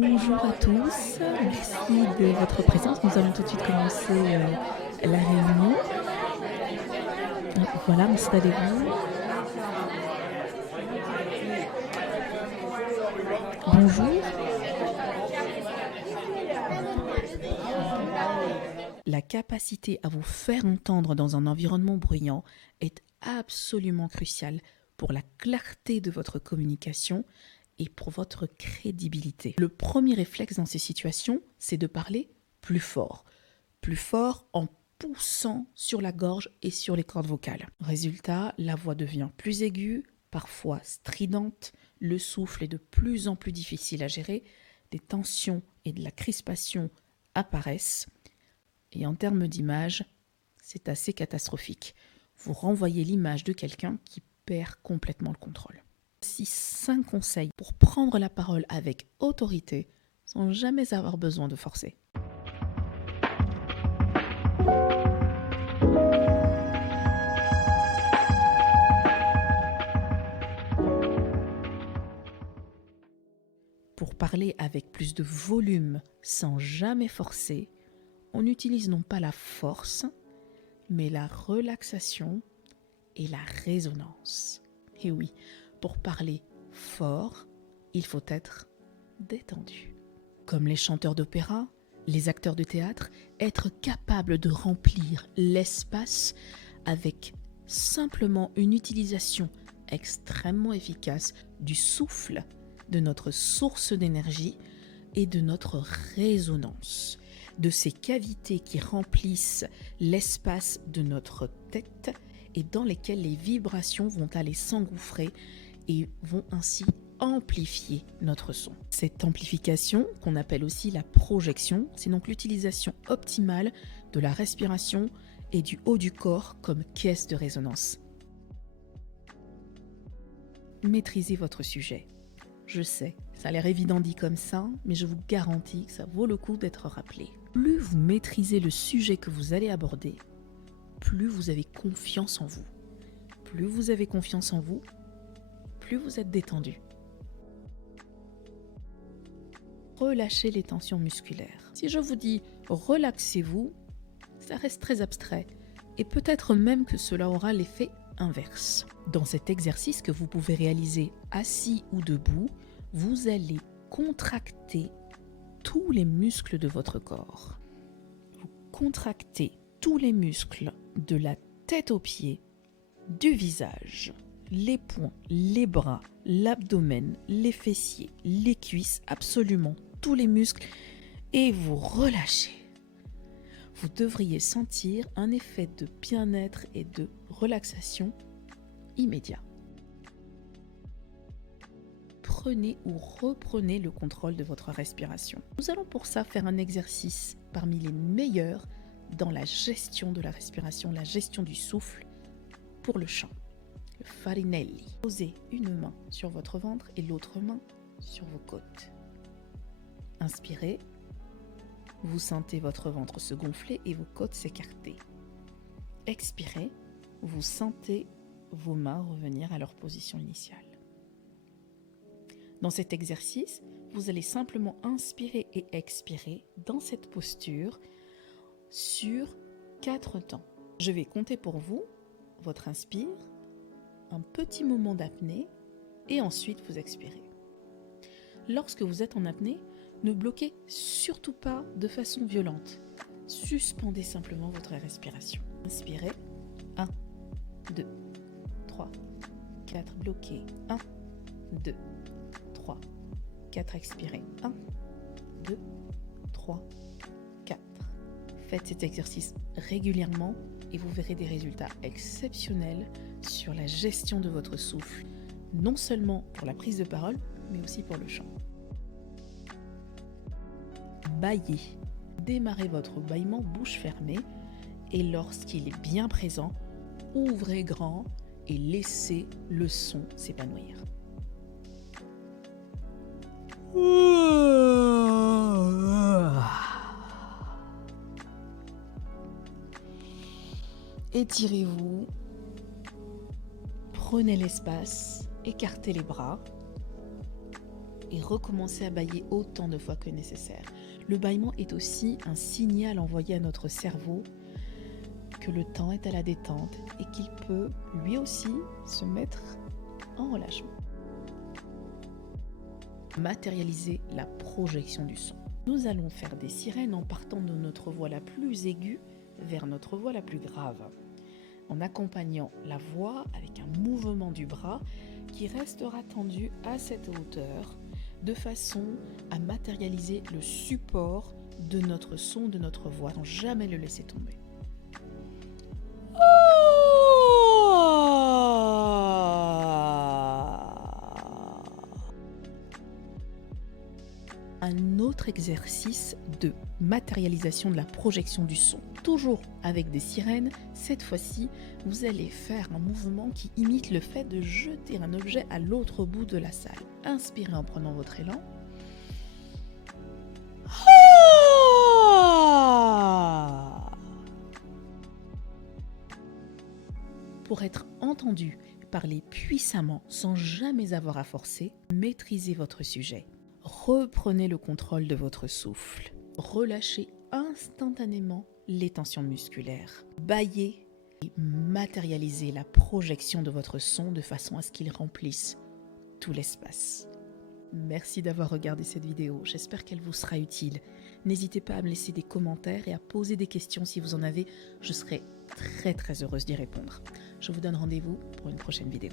Bonjour à tous, merci de votre présence. Nous allons tout de suite commencer la réunion. Voilà, installez-vous. Bonjour. La capacité à vous faire entendre dans un environnement bruyant est absolument cruciale pour la clarté de votre communication et pour votre crédibilité. Le premier réflexe dans ces situations, c'est de parler plus fort en poussant sur la gorge et sur les cordes vocales. Résultat, la voix devient plus aiguë, parfois stridente, le souffle est de plus en plus difficile à gérer, des tensions et de la crispation apparaissent. Et en termes d'image, c'est assez catastrophique. Vous renvoyez l'image de quelqu'un qui perd complètement le contrôle. Voici 5 conseils pour prendre la parole avec autorité sans jamais avoir besoin de forcer. Pour parler avec plus de volume sans jamais forcer, on utilise non pas la force, mais la relaxation et la résonance. Et oui, pour parler fort, il faut être détendu. Comme les chanteurs d'opéra, les acteurs de théâtre, être capable de remplir l'espace avec simplement une utilisation extrêmement efficace du souffle, de notre source d'énergie et de notre résonance, de ces cavités qui remplissent l'espace de notre tête et dans lesquelles les vibrations vont aller s'engouffrer et vont ainsi amplifier notre son. Cette amplification, qu'on appelle aussi la projection, c'est donc l'utilisation optimale de la respiration et du haut du corps comme caisse de résonance. Maîtrisez votre sujet. Je sais, ça a l'air évident dit comme ça, mais je vous garantis que ça vaut le coup d'être rappelé. Plus vous maîtrisez le sujet que vous allez aborder, plus vous avez confiance en vous. Plus vous avez confiance en vous, plus vous êtes détendu. Relâchez les tensions musculaires. Si je vous dis relaxez-vous, ça reste très abstrait et peut-être même que cela aura l'effet inverse. Dans cet exercice que vous pouvez réaliser assis ou debout, vous allez contracter tous les muscles de votre corps. Vous contractez tous les muscles de la tête aux pieds, du visage, les poings, les bras, l'abdomen, les fessiers, les cuisses, absolument tous les muscles, et vous relâchez. Vous devriez sentir un effet de bien-être et de relaxation immédiat. Prenez ou reprenez le contrôle de votre respiration. Nous allons pour ça faire un exercice parmi les meilleurs dans la gestion de la respiration, la gestion du souffle pour le chant. Le farinelli. Posez une main sur votre ventre et l'autre main sur vos côtes. Inspirez. Vous sentez votre ventre se gonfler et vos côtes s'écarter. Expirez. Vous sentez vos mains revenir à leur position initiale. Dans cet exercice, vous allez simplement inspirer et expirer dans cette posture sur 4 temps. Je vais compter pour vous votre inspire, un petit moment d'apnée et ensuite vous expirez. Lorsque vous êtes en apnée, ne bloquez surtout pas de façon violente. Suspendez simplement votre respiration. Inspirez. 1, 2, 3, 4. Bloquez. 1, 2, 3, 4. Expirez. 1, 2, 3, 4. Faites cet exercice régulièrement et vous verrez des résultats exceptionnels sur la gestion de votre souffle, non seulement pour la prise de parole, mais aussi pour le chant. Bâillez. Démarrez votre bâillement bouche fermée et lorsqu'il est bien présent, ouvrez grand et laissez le son s'épanouir. Étirez-vous, prenez l'espace, écartez les bras. et recommencez à bâiller autant de fois que nécessaire. Le bâillement est aussi un signal envoyé à notre cerveau que le temps est à la détente et qu'il peut lui aussi se mettre en relâchement. Matérialiser la projection du son. Nous allons faire des sirènes en partant de notre voix la plus aiguë vers notre voix la plus grave, en accompagnant la voix avec un mouvement du bras qui restera tendu à cette hauteur, de façon à matérialiser le support de notre son, de notre voix, sans jamais le laisser tomber. Un autre exercice de matérialisation de la projection du son, toujours avec des sirènes. Cette fois-ci, vous allez faire un mouvement qui imite le fait de jeter un objet à l'autre bout de la salle. Inspirez en prenant votre élan. Pour être entendu, parlez puissamment sans jamais avoir à forcer. Maîtrisez votre sujet. Reprenez le contrôle de votre souffle. Relâchez instantanément les tensions musculaires. Bâillez et matérialisez la projection de votre son de façon à ce qu'il remplisse tout l'espace. Merci d'avoir regardé cette vidéo. J'espère qu'elle vous sera utile. N'hésitez pas à me laisser des commentaires et à poser des questions si vous en avez. Je serai très heureuse d'y répondre. Je vous donne rendez-vous pour une prochaine vidéo.